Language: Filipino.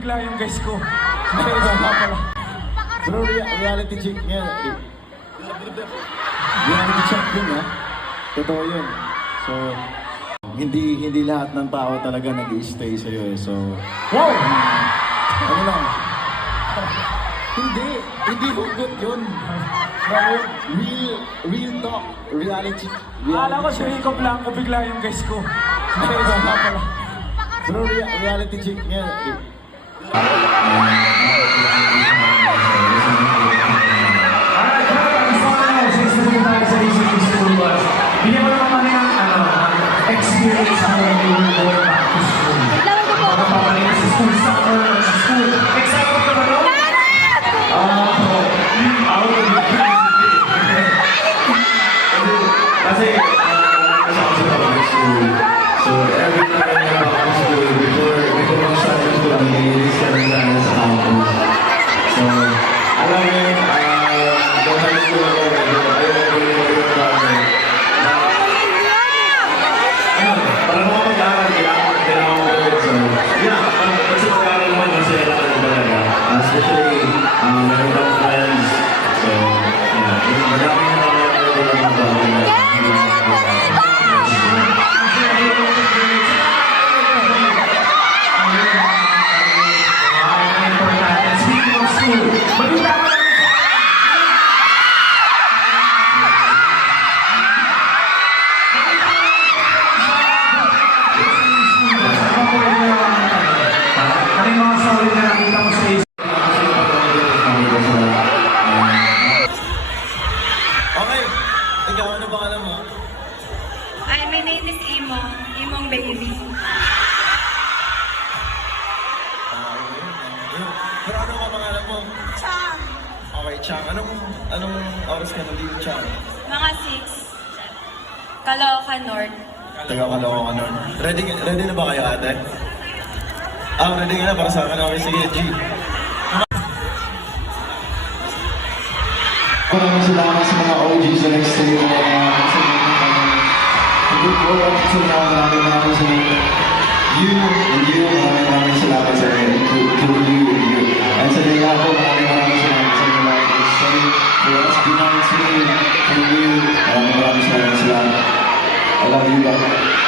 bigla yung guys ko. May iba nga pala. Pero rea- reality check niya. Reality check yun ha. Totoo yun. So, hindi hindi lahat ng tao talaga nag stay sa'yo eh. So, Wow! ano lang. hindi. Hindi hugot yun. Real, real talk. Reality. Akala ko reality si Rico Blanco bigla yung guys ko. May iba nga pala. Pero rea- reality check niya. Alright, well, gusto ko na, since nandun tayo sa ECQ School Bus, bigyan mo naman kami ng experience mga neighborhood back to school. Baka sa school sa school. Excited ba no? Ah, so, ako na din. Kasi, alam Okay. Ikaw, ano ba alam mo? Hi, my name is Imo. Imong baby. Pero ano ka pangalan mo? Chang. Okay, Chang. Anong, anong oras ka nandito, Chang? Mga six. Caloocan North. Taga Caloocan nun. Ready, ready na ba kayo, ate? Ah, ready ka na para sa akin. Okay, sige, G. Maraming salamat apologies the next day that uh, good work sa I'm maraming salamat. You and you, maraming maraming salamat sa inyo. To, to you and you. And sa nila po, maraming maraming salamat sa inyo. Like, sorry for us behind me, from you, maraming maraming salamat. I love you.